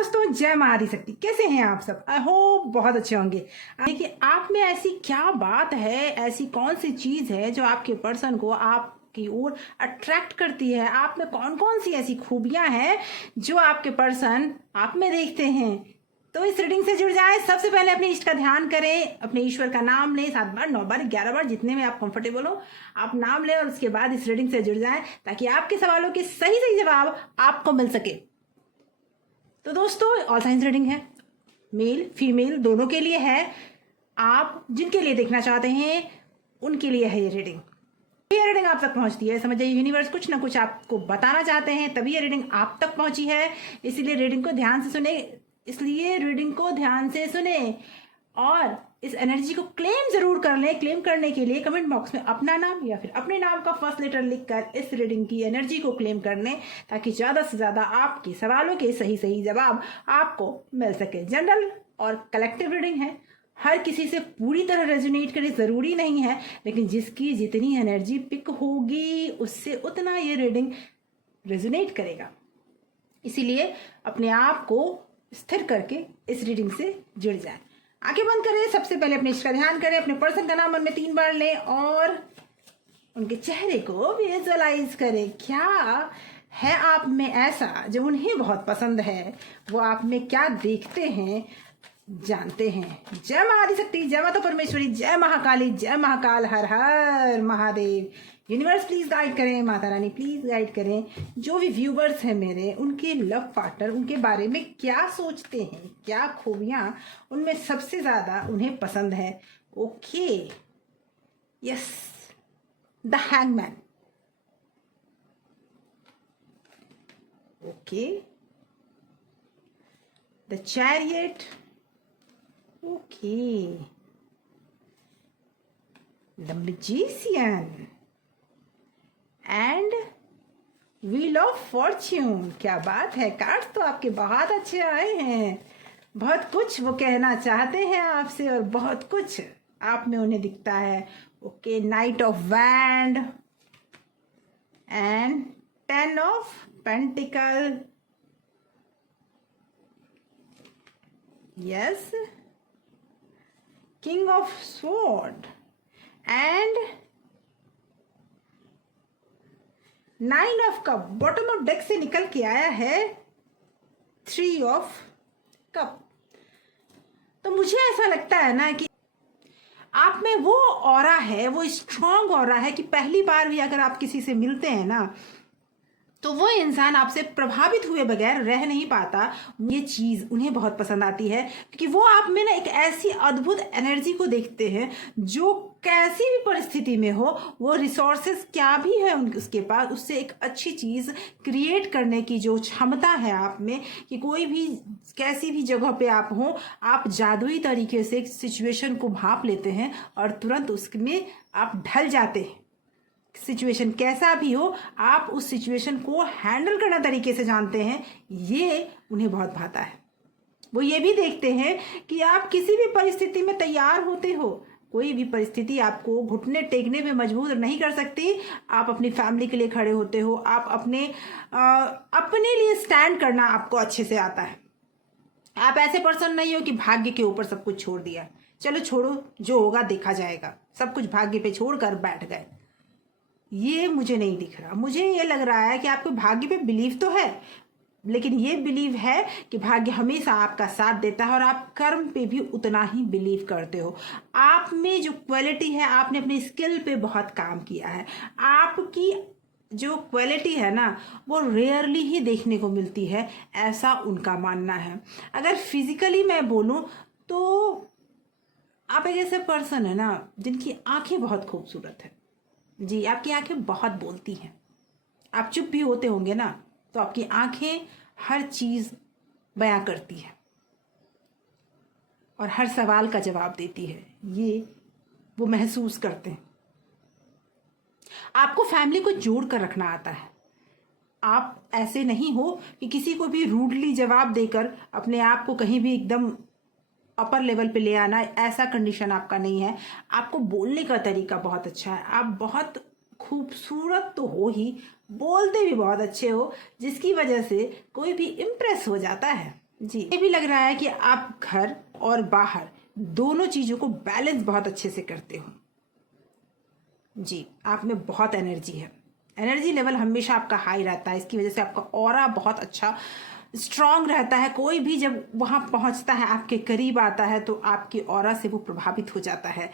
दोस्तों, जय माँ आदिशक्ति। कैसे हैं आप सब? आई होप बहुत अच्छे होंगे। देखिए, आप में ऐसी क्या बात है, ऐसी कौन सी चीज है जो आपके पर्सन को आपकी ओर अट्रैक्ट करती है? आप में कौन कौन सी ऐसी खूबियां हैं जो आपके पर्सन आप में देखते हैं? तो इस रीडिंग से जुड़ जाए। सबसे पहले अपने इष्ट का ध्यान करें, अपने ईश्वर का नाम लें 7 बार, 9 बार, 11 बार, जितने में आप कंफर्टेबल हो आप नाम लें और उसके बाद इस रीडिंग से जुड़ जाएं ताकि आपके सवालों के सही सही जवाब आपको मिल सके। तो दोस्तों, ऑल साइंस रीडिंग है, मेल फीमेल दोनों के लिए है। आप जिनके लिए देखना चाहते हैं उनके लिए है ये रीडिंग। ये रीडिंग आप तक पहुंचती है, समझ जाइए यूनिवर्स कुछ ना कुछ आपको बताना चाहते हैं, तभी ये रीडिंग आप तक पहुंची है। इसीलिए रीडिंग को ध्यान से सुने और इस एनर्जी को क्लेम जरूर कर लें। क्लेम करने के लिए कमेंट बॉक्स में अपना नाम या फिर अपने नाम का फर्स्ट लेटर लिखकर इस रीडिंग की एनर्जी को क्लेम कर लें ताकि ज्यादा से ज्यादा आपके सवालों के सही सही जवाब आपको मिल सके। जनरल और कलेक्टिव रीडिंग है, हर किसी से पूरी तरह रेजोनेट करे जरूरी नहीं है, लेकिन जिसकी जितनी एनर्जी पिक होगी उससे उतना ये रीडिंग रेजोनेट करेगा। इसीलिए अपने आप को स्थिर करके इस रीडिंग से जुड़ जाए। आंखें बंद करें, सबसे पहले अपने इष्ट का ध्यान करें, अपने पर्सन का नाम मन में 3 बार लें और उनके चेहरे को विजुअलाइज करें। क्या है आप में ऐसा जो उन्हें बहुत पसंद है? वो आप में क्या देखते हैं, जानते हैं? जय माँ आदिशक्ति, जय माता परमेश्वरी, जय महाकाली, जय महाकाल, हर हर महादेव। यूनिवर्स प्लीज गाइड करें, माता रानी प्लीज गाइड करें। जो भी व्यूवर्स हैं मेरे, उनके लव पार्टनर उनके बारे में क्या सोचते हैं, क्या खूबियां उनमें सबसे ज्यादा उन्हें पसंद है? Okay, yes, the hangman, okay, the chariot, okay, the magician and wheel of Fortune. क्या बात है, कार्ड्स तो आपके बहुत अच्छे आए हैं। बहुत कुछ वो कहना चाहते हैं आपसे और बहुत कुछ आप में उन्हें दिखता है। Okay, night of wand and 10 of pentacle, yes, king of sword and 9 of cup. Bottom of deck से निकल के आया है 3 ऑफ कप। तो मुझे ऐसा लगता है ना कि आप में वो ऑरा है, वो स्ट्रॉन्ग ऑरा है कि पहली बार भी अगर आप किसी से मिलते हैं ना तो वो इंसान आपसे प्रभावित हुए बगैर रह नहीं पाता। ये चीज उन्हें बहुत पसंद आती है क्योंकि वो आप में ना एक ऐसी अद्भुत एनर्जी को देखते हैं जो कैसी भी परिस्थिति में हो, वो रिसोर्सेस क्या भी है उसके पास, उससे एक अच्छी चीज क्रिएट करने की जो क्षमता है आप में कि कोई भी कैसी भी जगह पे आप हो, आप जादुई तरीके से सिचुएशन को भांप लेते हैं और तुरंत उसमें आप ढल जाते हैं। सिचुएशन कैसा भी हो, आप उस सिचुएशन को हैंडल करना तरीके से जानते हैं। ये उन्हें बहुत भाता है। वो ये भी देखते हैं कि आप किसी भी परिस्थिति में तैयार होते हो। कोई भी परिस्थिति आपको घुटने टेकने में मजबूर नहीं कर सकती। आप अपनी फैमिली के लिए खड़े होते हो, आप अपने लिए स्टैंड करना आपको अच्छे से आता है। आप ऐसे पर्सन नहीं हो कि भाग्य के ऊपर सब कुछ छोड़ दिया, चलो छोड़ो जो होगा देखा जाएगा, सब कुछ भाग्य पे छोड़कर बैठ गए। ये मुझे नहीं दिख रहा। मुझे ये लग रहा है कि आपको भाग्य पे बिलीव तो है, लेकिन ये बिलीव है कि भाग्य हमेशा आपका साथ देता है और आप कर्म पे भी उतना ही बिलीव करते हो। आप में जो क्वालिटी है, आपने अपनी स्किल पे बहुत काम किया है। आपकी जो क्वालिटी है ना वो रेयरली ही देखने को मिलती है, ऐसा उनका मानना है। अगर फिजिकली मैं बोलूं तो आप एक ऐसे पर्सन है ना जिनकी आंखें बहुत खूबसूरत है। जी, आपकी आंखें बहुत बोलती हैं। आप चुप भी होते होंगे ना तो आपकी आंखें हर चीज बयां करती है और हर सवाल का जवाब देती है। ये वो महसूस करते हैं। आपको फैमिली को जोड़ कर रखना आता है। आप ऐसे नहीं हो कि किसी को भी रूडली जवाब देकर अपने आप को कहीं भी एकदम अपर लेवल पे ले आना, ऐसा कंडीशन आपका नहीं है। आपको बोलने का तरीका बहुत अच्छा है। आप बहुत खूबसूरत तो हो ही, बोलते भी बहुत अच्छे हो, जिसकी वजह से कोई भी इम्प्रेस हो जाता है। जी, ये भी लग रहा है कि आप घर और बाहर दोनों चीज़ों को बैलेंस बहुत अच्छे से करते हो। जी, आप में बहुत एनर्जी है, एनर्जी लेवल हमेशा आपका हाई रहता है। इसकी वजह से आपका ऑरा बहुत अच्छा स्ट्रांग रहता है। कोई भी जब वहाँ पहुँचता है, आपके करीब आता है, तो आपकी ऑरा से वो प्रभावित हो जाता है।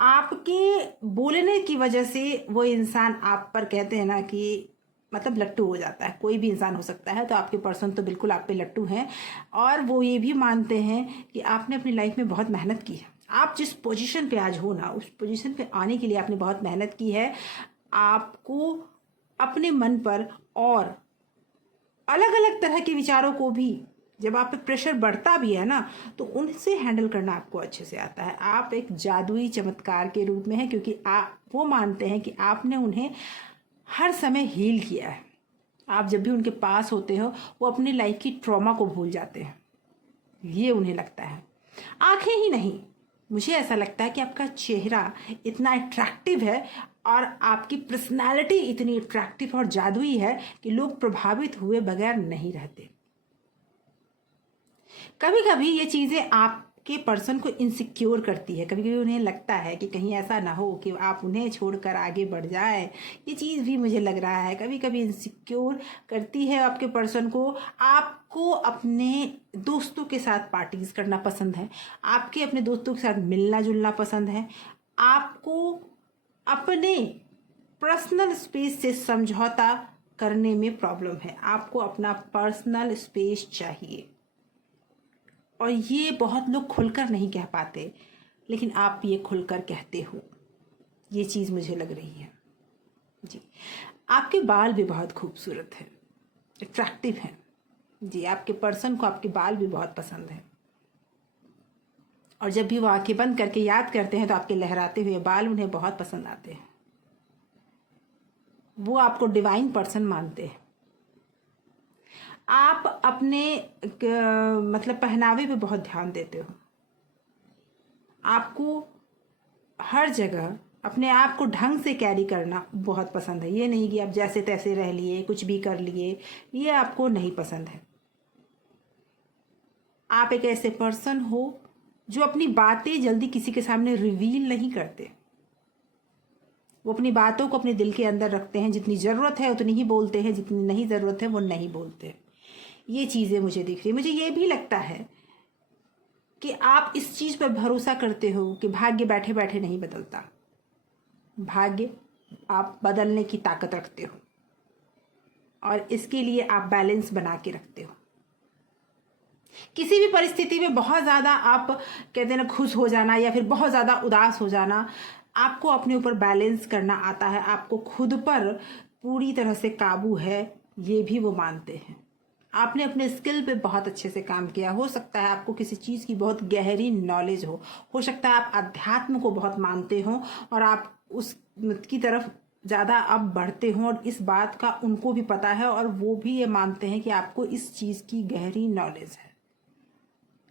आपके बोलने की वजह से वो इंसान आप पर, कहते हैं ना कि मतलब लट्टू हो जाता है। कोई भी इंसान हो सकता है, तो आपके पर्सन तो बिल्कुल आप पे लट्टू हैं। और वो ये भी मानते हैं कि आपने अपनी लाइफ में बहुत मेहनत की है। आप जिस पोजीशन पे आज हो ना, उस पोजीशन पे आने के लिए आपने बहुत मेहनत की है। आपको अपने मन पर और अलग अलग तरह के विचारों को भी, जब आप पे प्रेशर बढ़ता भी है ना, तो उनसे हैंडल करना आपको अच्छे से आता है। आप एक जादुई चमत्कार के रूप में हैं, क्योंकि आप वो मानते हैं कि आपने उन्हें हर समय हील किया है। आप जब भी उनके पास होते हो, वो अपनी लाइफ की ट्रॉमा को भूल जाते हैं, ये उन्हें लगता है। आंखें ही नहीं, मुझे ऐसा लगता है कि आपका चेहरा इतना अट्रैक्टिव है और आपकी पर्सनालिटी इतनी अट्रैक्टिव और जादुई है कि लोग प्रभावित हुए बगैर नहीं रहते। कभी कभी ये चीज़ें आपके पर्सन को इनसिक्योर करती है। कभी कभी उन्हें लगता है कि कहीं ऐसा ना हो कि आप उन्हें छोड़कर आगे बढ़ जाए। ये चीज़ भी मुझे लग रहा है कभी कभी इनसिक्योर करती है आपके पर्सन को। आपको अपने दोस्तों के साथ पार्टीज करना पसंद है, आपके अपने दोस्तों के साथ मिलना जुलना पसंद है, आपको अपने पर्सनल स्पेस से समझौता करने में प्रॉब्लम है। आपको अपना पर्सनल स्पेस चाहिए, और ये बहुत लोग खुलकर नहीं कह पाते, लेकिन आप ये खुलकर कहते हो। ये चीज़ मुझे लग रही है। जी, आपके बाल भी बहुत खूबसूरत हैं, अट्रैक्टिव हैं। जी, आपके पर्सन को आपके बाल भी बहुत पसंद है, और जब भी वो आंखें बंद करके याद करते हैं तो आपके लहराते हुए बाल उन्हें बहुत पसंद आते हैं। वो आपको डिवाइन पर्सन मानते हैं। आप अपने मतलब पहनावे पे बहुत ध्यान देते हो। आपको हर जगह अपने आप को ढंग से कैरी करना बहुत पसंद है। ये नहीं कि आप जैसे तैसे रह लिए, कुछ भी कर लिए, ये आपको नहीं पसंद है। आप एक ऐसे पर्सन हो जो अपनी बातें जल्दी किसी के सामने रिवील नहीं करते। वो अपनी बातों को अपने दिल के अंदर रखते हैं। जितनी ज़रूरत है उतनी ही बोलते हैं, जितनी नहीं ज़रूरत है वो नहीं बोलते। ये चीज़ें मुझे दिख रही। मुझे ये भी लगता है कि आप इस चीज़ पर भरोसा करते हो कि भाग्य बैठे बैठे नहीं बदलता। भाग्य आप बदलने की ताकत रखते हो, और इसके लिए आप बैलेंस बना के रखते हो। किसी भी परिस्थिति में बहुत ज़्यादा आप कहते हैं ना खुश हो जाना, या फिर बहुत ज़्यादा उदास हो जाना, आपको अपने ऊपर बैलेंस करना आता है। आपको खुद पर पूरी तरह से काबू है, ये भी वो मानते हैं। आपने अपने स्किल पे बहुत अच्छे से काम किया। हो सकता है आपको किसी चीज़ की बहुत गहरी नॉलेज हो सकता है आप अध्यात्म को बहुत मानते हो, और आप उस की तरफ ज़्यादा अब बढ़ते हों, और इस बात का उनको भी पता है, और वो भी ये मानते हैं कि आपको इस चीज़ की गहरी नॉलेज है।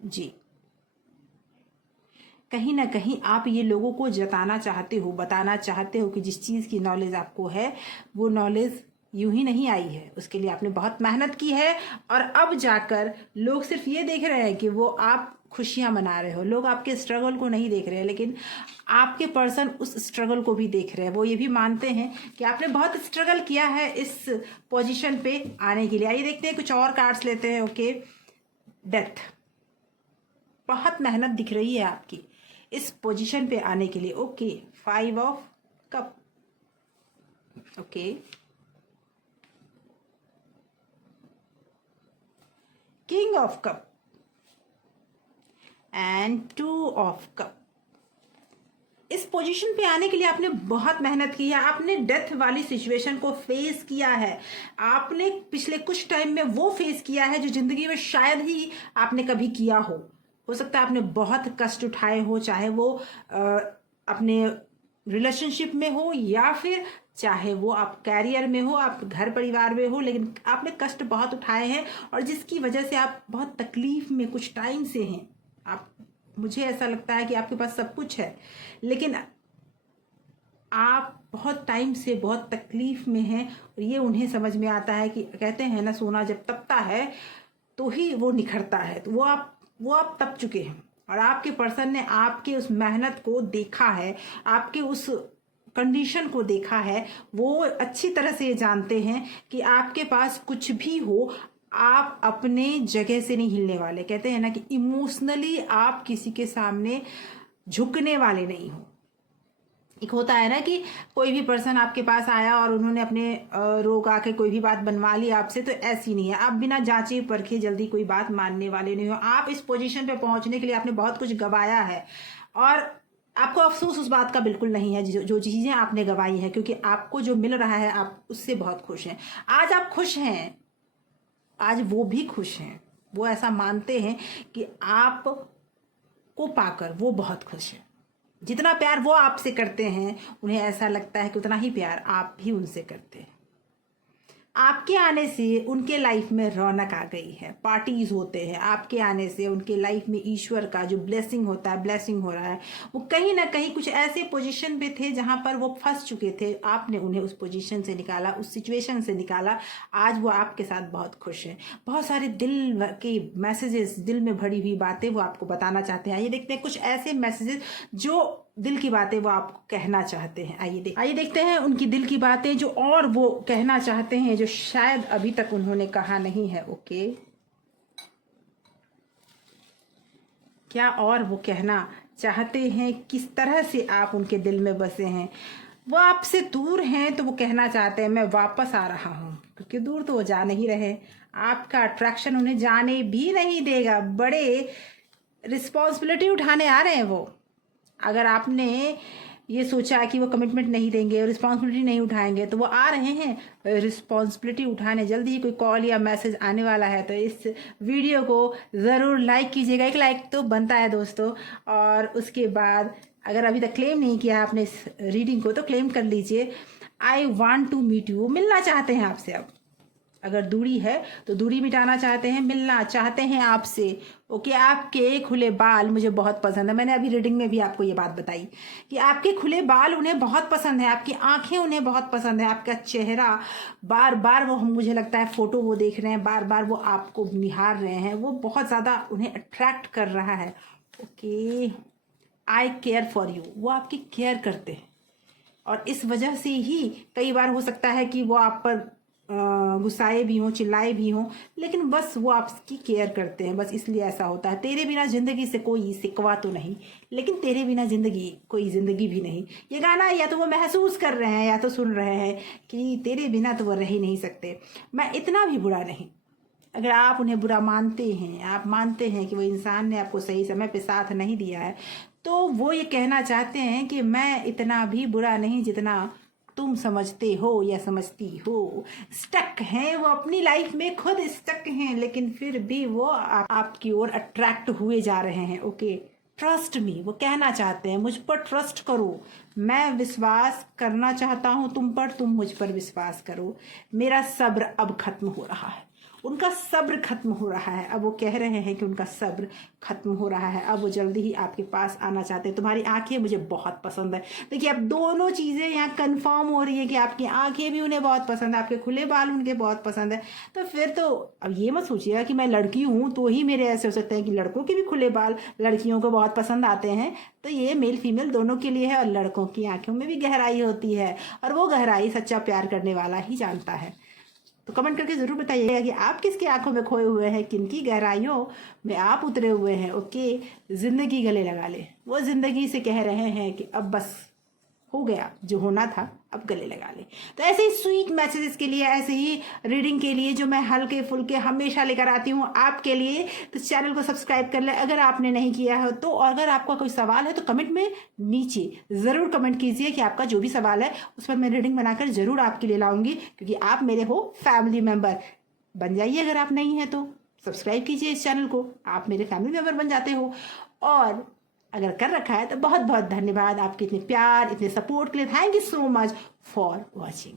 जी, कहीं ना कहीं आप ये लोगों को जताना चाहते हो, बताना चाहते हो कि जिस चीज़ की नॉलेज आपको है, वो नॉलेज यूं ही नहीं आई है। उसके लिए आपने बहुत मेहनत की है, और अब जाकर लोग सिर्फ ये देख रहे हैं कि वो आप खुशियां मना रहे हो। लोग आपके स्ट्रगल को नहीं देख रहे हैं, लेकिन आपके पर्सन उस स्ट्रगल को भी देख रहे हैं। वो ये भी मानते हैं कि आपने बहुत स्ट्रगल किया है इस पोजीशन पे आने के लिए। आइए देखते हैं, कुछ और कार्ड्स लेते हैं। Okay, death. बहुत मेहनत दिख रही है आपकी इस पोजीशन पे आने के लिए। Okay, 5 of cup. Okay, king of cup and 2 of cup. इस पोजीशन पे आने के लिए आपने बहुत मेहनत की है। आपने डेथ वाली सिचुएशन को फेस किया है। आपने पिछले कुछ टाइम में वो फेस किया है जो जिंदगी में शायद ही आपने कभी किया हो सकता है आपने बहुत कष्ट उठाए हो, चाहे वो अपने रिलेशनशिप में हो, या फिर चाहे वो आप कैरियर में हो, आप घर परिवार में हो, लेकिन आपने कष्ट बहुत उठाए हैं, और जिसकी वजह से आप बहुत तकलीफ में कुछ टाइम से हैं। आप, मुझे ऐसा लगता है कि आपके पास सब कुछ है, लेकिन आप बहुत टाइम से बहुत तकलीफ में हैं। और ये उन्हें समझ में आता है कि कहते हैं ना, सोना जब तपता है तो ही वो निखरता है। तो वो आप तप चुके हैं और आपके पर्सन ने आपके उस मेहनत को देखा है, आपके उस कंडीशन को देखा है। वो अच्छी तरह से ये जानते हैं कि आपके पास कुछ भी हो, आप अपने जगह से नहीं हिलने वाले। कहते हैं ना कि इमोशनली आप किसी के सामने झुकने वाले नहीं हो। एक होता है ना कि कोई भी पर्सन आपके पास आया और उन्होंने अपने रोक आके कोई भी बात बनवा ली आपसे, तो ऐसी नहीं है। आप बिना जांचे परखे जल्दी कोई बात मानने वाले नहीं हो। आप इस पोजीशन पे पहुंचने के लिए आपने बहुत कुछ गवाया है और आपको अफसोस उस बात का बिल्कुल नहीं है जो चीज़ें आपने गवाई है, क्योंकि आपको जो मिल रहा है आप उससे बहुत खुश हैं। आज आप खुश हैं, आज वो भी खुश हैं। वो ऐसा मानते हैं कि आप को पाकर वो बहुत खुश है। जितना प्यार वो आपसे करते हैं, उन्हें ऐसा लगता है कि उतना ही प्यार आप भी उनसे करते हैं। आपके आने से उनके लाइफ में रौनक आ गई है, पार्टीज होते हैं। आपके आने से उनके लाइफ में ईश्वर का जो ब्लेसिंग होता है, ब्लेसिंग हो रहा है। वो कहीं ना कहीं कुछ ऐसे पोजीशन पे थे जहां पर वो फंस चुके थे, आपने उन्हें उस पोजीशन से निकाला, उस सिचुएशन से निकाला। आज वो आपके साथ बहुत खुश है। बहुत सारे दिल के मैसेजेस, दिल में भरी हुई बातें वो आपको बताना चाहते हैं। ये देखते हैं कुछ ऐसे मैसेजेस जो दिल की बातें वो आपको कहना चाहते हैं। आइए देखते हैं उनकी दिल की बातें जो और वो कहना चाहते हैं, जो शायद अभी तक उन्होंने कहा नहीं है। ओके, क्या और वो कहना चाहते हैं, किस तरह से आप उनके दिल में बसे हैं। वो आपसे दूर हैं तो वो कहना चाहते हैं मैं वापस आ रहा हूँ, क्योंकि दूर तो वो जा नहीं रहे। आपका अट्रैक्शन उन्हें जाने भी नहीं देगा। बड़े रिस्पॉन्सिबिलिटी उठाने आ रहे हैं वो। अगर आपने ये सोचा कि वो कमिटमेंट नहीं देंगे और रिस्पॉन्सिबिलिटी नहीं उठाएंगे, तो वो आ रहे हैं रिस्पॉन्सिबिलिटी उठाने। जल्दी ही कोई कॉल या मैसेज आने वाला है। तो इस वीडियो को ज़रूर लाइक कीजिएगा, एक लाइक तो बनता है दोस्तों। और उसके बाद अगर अभी तक क्लेम नहीं किया आपने इस रीडिंग को, तो क्लेम कर लीजिए। I want to meet you, मिलना चाहते हैं आपसे। अब अगर दूरी है तो दूरी मिटाना चाहते हैं, मिलना चाहते हैं आपसे। ओके, आपके खुले बाल मुझे बहुत पसंद है। मैंने अभी रीडिंग में भी आपको ये बात बताई कि आपके खुले बाल उन्हें बहुत पसंद है, आपकी आंखें उन्हें बहुत पसंद है, आपका चेहरा। बार बार वो, मुझे लगता है फोटो वो देख रहे हैं, बार बार वो आपको निहार रहे हैं। वो बहुत ज़्यादा उन्हें अट्रैक्ट कर रहा है। Okay, I care for you, वो आपकी केयर करते हैं और इस वजह से ही कई बार हो सकता है कि वो आप पर गुस्साए भी हों, चिल्लाए भी हों, लेकिन बस वो आपकी केयर करते हैं, बस इसलिए ऐसा होता है। तेरे बिना जिंदगी से कोई सिकवा तो नहीं, लेकिन तेरे बिना जिंदगी कोई जिंदगी भी नहीं। ये गाना या तो वो महसूस कर रहे हैं या तो सुन रहे हैं कि तेरे बिना तो वो रह ही नहीं सकते। मैं इतना भी बुरा नहीं। अगर आप उन्हें बुरा मानते हैं, आप मानते हैं कि वो इंसान ने आपको सही समय पे साथ नहीं दिया है, तो वो ये कहना चाहते हैं कि मैं इतना भी बुरा नहीं जितना तुम समझते हो या समझती हो। स्टक हैं वो, अपनी लाइफ में खुद स्टक हैं, लेकिन फिर भी वो आपकी ओर अट्रैक्ट हुए जा रहे हैं। ओके, ट्रस्ट मी, वो कहना चाहते हैं मुझ पर ट्रस्ट करो। मैं विश्वास करना चाहता हूँ तुम पर, तुम मुझ पर विश्वास करो। मेरा सब्र अब खत्म हो रहा है। उनका सब्र खत्म हो रहा है। अब वो कह रहे हैं कि उनका सब्र खत्म हो रहा है। अब वो जल्दी ही आपके पास आना चाहते हैं। तुम्हारी आंखें मुझे बहुत पसंद है। देखिए, अब दोनों चीज़ें यहाँ कंफर्म हो रही है कि आपकी आंखें भी उन्हें बहुत पसंद है, आपके खुले बाल उनके बहुत पसंद है। तो फिर तो अब ये मत सोचिएगा कि मैं लड़की हूँ तो ही मेरे ऐसे हो सकते हैं कि लड़कों के भी खुले बाल लड़कियों को बहुत पसंद आते हैं। तो ये मेल फीमेल दोनों के लिए है। और लड़कों की आंखों में भी गहराई होती है, और वो गहराई सच्चा प्यार करने वाला ही जानता है। तो कमेंट करके ज़रूर बताइएगा कि आप किसकी आंखों में खोए हुए हैं, किनकी गहराइयों में आप उतरे हुए हैं। ओके, ज़िंदगी गले लगा ले। वो ज़िंदगी से कह रहे हैं कि अब बस हो गया जो होना था, अब गले लगा ले। तो ऐसे ही स्वीट मैसेजेस के लिए, ऐसे ही रीडिंग के लिए जो मैं हल्के फुल्के हमेशा लेकर आती हूँ आपके लिए, तो चैनल को सब्सक्राइब कर ले अगर आपने नहीं किया है तो। अगर आपका कोई सवाल है तो कमेंट में नीचे ज़रूर कमेंट कीजिए कि आपका जो भी सवाल है उस पर मैं रीडिंग बनाकर ज़रूर आपके लिए लाऊंगी, क्योंकि आप मेरे हो फैमिली मेम्बर। बन जाइए, अगर आप नहीं हैं तो सब्सक्राइब कीजिए इस चैनल को, आप मेरे फैमिली मेम्बर बन जाते हो। और अगर कर रखा है तो बहुत बहुत धन्यवाद आपके इतने प्यार, इतने सपोर्ट के लिए। Thank you so much for watching.